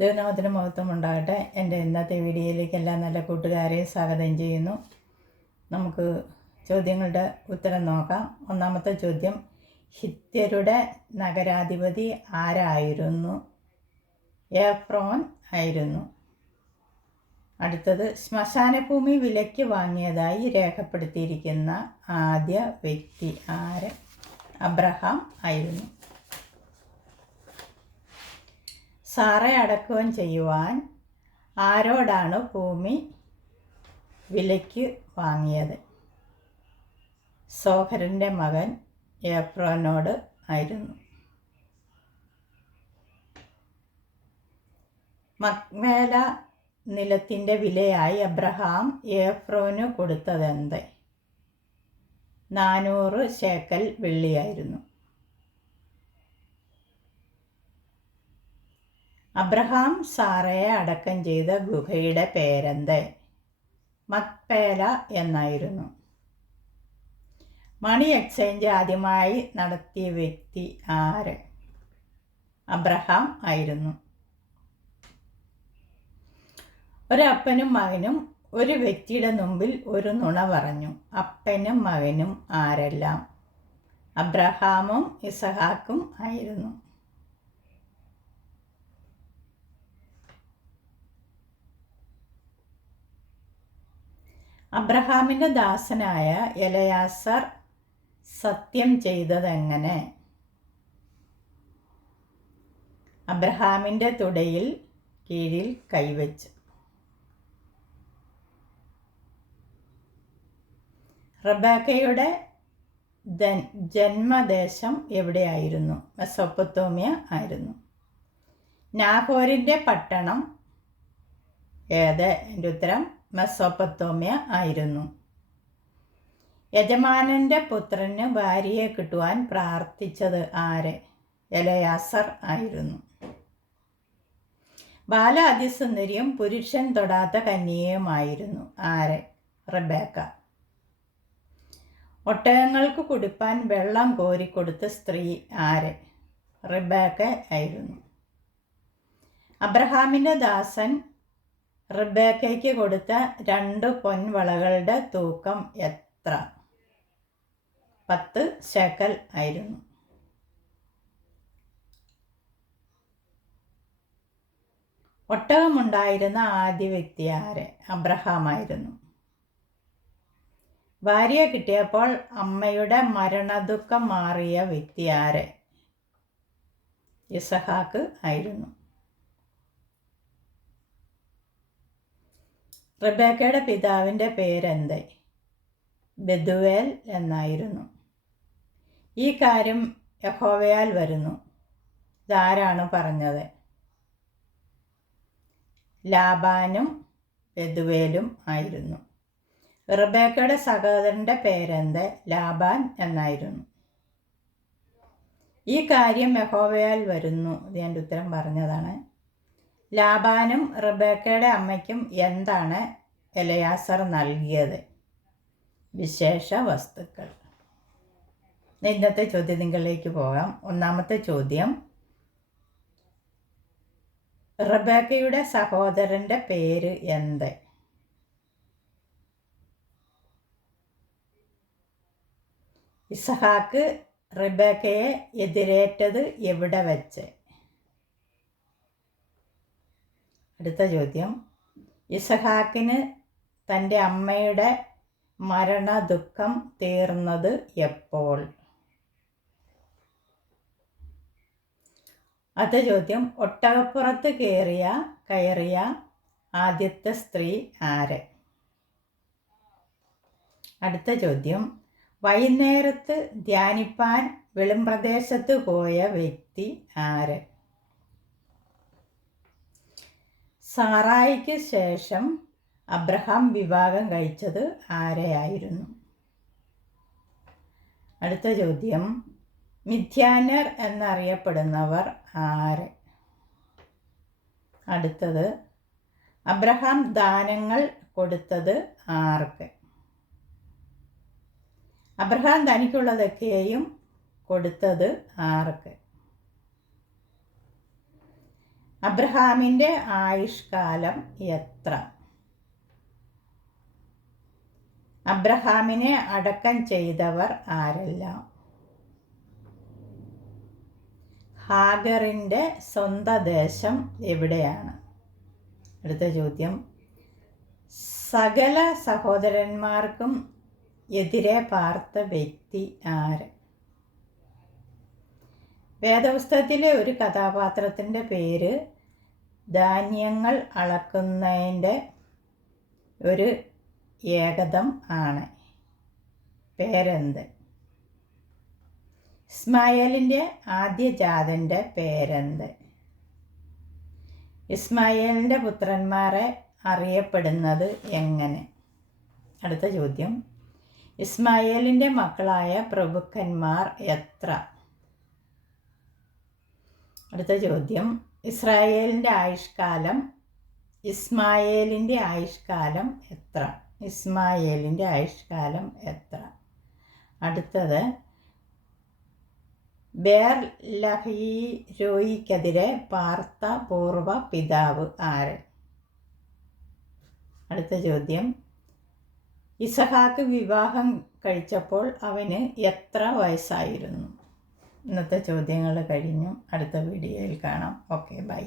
ദൈവനാമത്തിന് മഹത്വം ഉണ്ടാകട്ടെ. എൻ്റെ ഇന്നത്തെ വീഡിയോയിലേക്ക് എല്ലാ നല്ല കൂട്ടുകാരെയും സ്വാഗതം ചെയ്യുന്നു. നമുക്ക് ചോദ്യങ്ങളുടെ ഉത്തരം നോക്കാം. ഒന്നാമത്തെ ചോദ്യം, ഹിത്യരുടെ നഗരാധിപതി ആരായിരുന്നു? എഫ്രോൻ ആയിരുന്നു. അടുത്തത്, ശ്മശാനഭൂമി വിലയ്ക്ക് വാങ്ങിയതായി രേഖപ്പെടുത്തിയിരിക്കുന്ന ആദ്യ വ്യക്തി ആര്? അബ്രഹാം ആയിരുന്നു. സാറയെ അടക്കം ചെയ്യുവാൻ ആരോടാണ് ഭൂമി വിലയ്ക്ക് വാങ്ങിയത്? സോഹറിൻ്റെ മകൻ എഫ്രോനോട് ആയിരുന്നു. മക്മേല നിലത്തിൻ്റെ വിലയായി അബ്രഹാം എഫ്രോന് കൊടുത്തതെന്ത്? 400 ശേക്കൽ വെള്ളിയായിരുന്നു. അബ്രഹാം സാറയെ അടക്കം ചെയ്ത ഗുഹയുടെ പേരെന്ത്? മക്പേല എന്നായിരുന്നു. മണി എക്സ്ചേഞ്ച് ആദ്യമായി നടത്തിയ വ്യക്തി ആര്? അബ്രഹാം ആയിരുന്നു. ഒരപ്പനും മകനും ഒരു വ്യക്തിയുടെ മുമ്പിൽ ഒരു നുണ പറഞ്ഞു. അപ്പനും മകനും ആരെല്ലാം? അബ്രഹാമും ഇസഹാക്കും ആയിരുന്നു. അബ്രഹാമിൻ്റെ ദാസനായ എലയാസർ സത്യം ചെയ്തതെങ്ങനെ? അബ്രഹാമിൻ്റെ തുടയിൽ കീഴിൽ കൈവച്ച്. റബേക്കയുടെ ജന്മദേശം എവിടെയായിരുന്നു? മെസൊപ്പൊത്താമിയ ആയിരുന്നു. നാഹോരിൻ്റെ പട്ടണം ഏത്? എൻ്റെ ഉത്തരം മെസൊപ്പൊത്താമിയ ആയിരുന്നു. യജമാനൻ്റെ പുത്രന് ഭാര്യയെ കിട്ടുവാൻ പ്രാർത്ഥിച്ചത് ആര്? എലയാസർ ആയിരുന്നു. ബാല അതിസുന്ദരിയും പുരുഷൻ തൊടാത്ത കന്യയുമായിരുന്നു ആര്? റബേക്ക. ഒട്ടകങ്ങൾക്ക് കുടിപ്പാൻ വെള്ളം കോരിക്കൊടുത്ത സ്ത്രീ ആര്? റബേക്ക ആയിരുന്നു. അബ്രഹാമിൻ്റെ ദാസൻ റബേക്കയ്ക്ക് കൊടുത്ത 2 പൊൻവളകളുടെ തൂക്കം എത്ര? 10 ശേക്കൽ ആയിരുന്നു. ഒട്ടകമുണ്ടായിരുന്ന ആദ്യ വ്യക്തി ആര്? അബ്രഹാം ആയിരുന്നു. ഭാര്യയെ കിട്ടിയപ്പോൾ അമ്മയുടെ മരണദുഃഖം മാറിയ വ്യക്തി ആര്? ഇസഹാക്ക് ആയിരുന്നു. റബേക്കയുടെ പിതാവിൻ്റെ പേരെന്ത്? ബെഥുവേൽ എന്നായിരുന്നു. ഈ കാര്യം യഹോവയാൽ വരുന്നു. ഇതാരാണ് പറഞ്ഞത്? ലാബാനും ബെഥുവേലും ആയിരുന്നു. റബേക്കയുടെ സഹോദരൻ്റെ പേരെന്ത്? ലാബാൻ എന്നായിരുന്നു. ഈ കാര്യം യഹോവയാൽ വരുന്നു. ഇത് എൻ്റെ ഉത്തരം പറഞ്ഞതാണ്. ലാബാനും റബേക്കയുടെ അമ്മയ്ക്കും എന്താണ് എലയാസർ നൽകിയത്? വിശേഷ വസ്തുക്കൾ. ഇന്നത്തെ ചോദ്യങ്ങളിലേക്ക് പോകാം. ഒന്നാമത്തെ ചോദ്യം, റബേക്കയുടെ സഹോദരൻ്റെ പേര് എന്ത്? ഇസഹാക്ക് റബേക്കയെ എതിരേറ്റത് എവിടെ വെച്ച്? അടുത്ത ചോദ്യം, ഇസഹാക്കിന് തൻ്റെ അമ്മയുടെ മരണദുഃഖം തീർന്നത് എപ്പോൾ? അടുത്ത ചോദ്യം, ഒട്ടകപ്പുറത്ത് കയറിയ ആദ്യത്തെ സ്ത്രീ ആര്? അടുത്ത ചോദ്യം, വൈകുന്നേരത്ത് ധ്യാനിപ്പാൻ വെളിമ്പ്രദേശത്ത് പോയ വ്യക്തി ആര്? സാറായിക്ക് ശേഷം അബ്രഹാം വിവാഹം കഴിച്ചത് ആരെയായിരുന്നു? അടുത്ത ചോദ്യം, മിദ്യാന്യർ എന്നറിയപ്പെടുന്നവർ ആര്? അടുത്തത്, അബ്രഹാം ദാനങ്ങൾ കൊടുത്തത് ആർക്ക്? അബ്രഹാം തനിക്കുള്ളതൊക്കെയും കൊടുത്തത് ആർക്ക്? അബ്രഹാമിൻ്റെ ആയുഷ്കാലം എത്ര? അബ്രഹാമിനെ അടക്കം ചെയ്തവർ ആരെല്ലാം? ഹാഗറിൻ്റെ സ്വന്തം ദേശം എവിടെയാണ്? അടുത്ത ചോദ്യം, സകല സഹോദരന്മാർക്കും എതിരെ പാർത്ത വ്യക്തി ആര്? വേദപുസ്തകത്തിലെ ഒരു കഥാപാത്രത്തിൻ്റെ പേര് ധാന്യങ്ങൾ അളക്കുന്നതിൻ്റെ ഒരു ഏകദം ആണ്. പേരെന്ത്? ഇസ്മായേലിൻ്റെ ആദ്യജാതൻ്റെ പേരെന്ത്? ഇസ്മായേലിൻ്റെ പുത്രന്മാരെ അറിയപ്പെടുന്നത് എങ്ങനെ? അടുത്ത ചോദ്യം, ഇസ്മായേലിൻ്റെ മക്കളായ പ്രഭുക്കന്മാർ എത്ര? അടുത്ത ചോദ്യം, ഇസ്മായേലിൻ്റെ ആയുഷ്കാലം എത്ര? ഇസ്മായേലിൻ്റെ ആയുഷ്കാലം എത്ര? അടുത്തത്, ബേർ ലഹീരോയ്ക്കെതിരെ പാർത്ത പൂർവ പിതാവ് ആര്? അടുത്ത ചോദ്യം, ഇസഹാക്ക് വിവാഹം കഴിച്ചപ്പോൾ അവന് എത്ര വയസ്സായിരുന്നു? ഇന്നത്തെ ചോദ്യങ്ങൾ കഴിഞ്ഞു. അടുത്ത വീഡിയോയിൽ കാണാം. Okay, by.